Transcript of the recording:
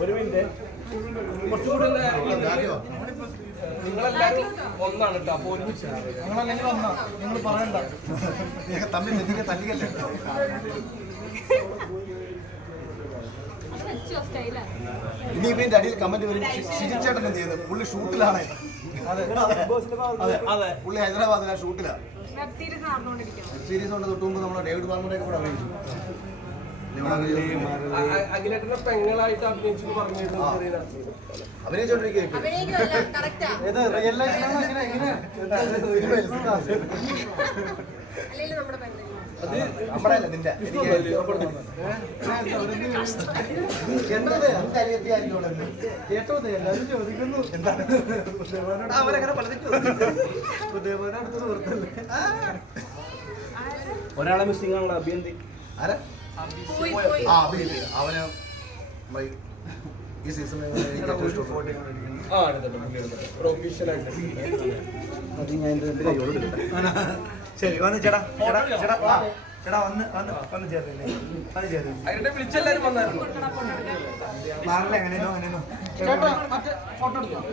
ഒരു മിനിറ്റ് കുറച്ചുകൂടി നിങ്ങളെല്ലാരും ഒന്നാണ് കേട്ടോ. അപ്പൊ നിങ്ങളല്ലെങ്കിൽ ഒന്നാ, നിങ്ങൾ പറയണ്ട തമ്മിൽ തല്ലിക്കല്ലേ. ഇനിയിപ്പോ ഇതിന്റെ അടിയിൽ കമന്റ് വരും, ഷിജിച്ചേട്ടൻ എന്ത് ചെയ്യുന്നത്, പുള്ളി ഷൂട്ടിലാണ്. അതെ, പുള്ളി ഹൈദരാബാദിലാണ്, ഷൂട്ടിലാണ്. വെബ് സീരീസ് കൊണ്ട് തൊട്ട് മുമ്പ് നമ്മുടെ ഡേവിഡ് ബാർമറെ കൂടെ അഭിനയിച്ചു. അഖിലേട്ടന്റെ പെങ്ങളായിട്ട് അഭിനയിച്ചോണ്ടിരിക്കും. നമ്മുടെ അല്ല, നിന്റെ ചോദിക്കുന്നു എന്താണ് അവരങ്ങനെ പലതും ഒരാളെ മിസ്സിംഗ് ആണല്ലോ. അഭിയന്തി ആരാ? അവന് ഈ സീസണിൽ ശരി വന്ന് ചേട്ടാ ചേട്ടാ വന്ന് ചേർന്നില്ലേ? അത് ചേർന്ന് വിളിച്ചെല്ലാരും വന്നായിരുന്നു. നാളെ എങ്ങനെയോ ഫോട്ടോ എടുക്കാം.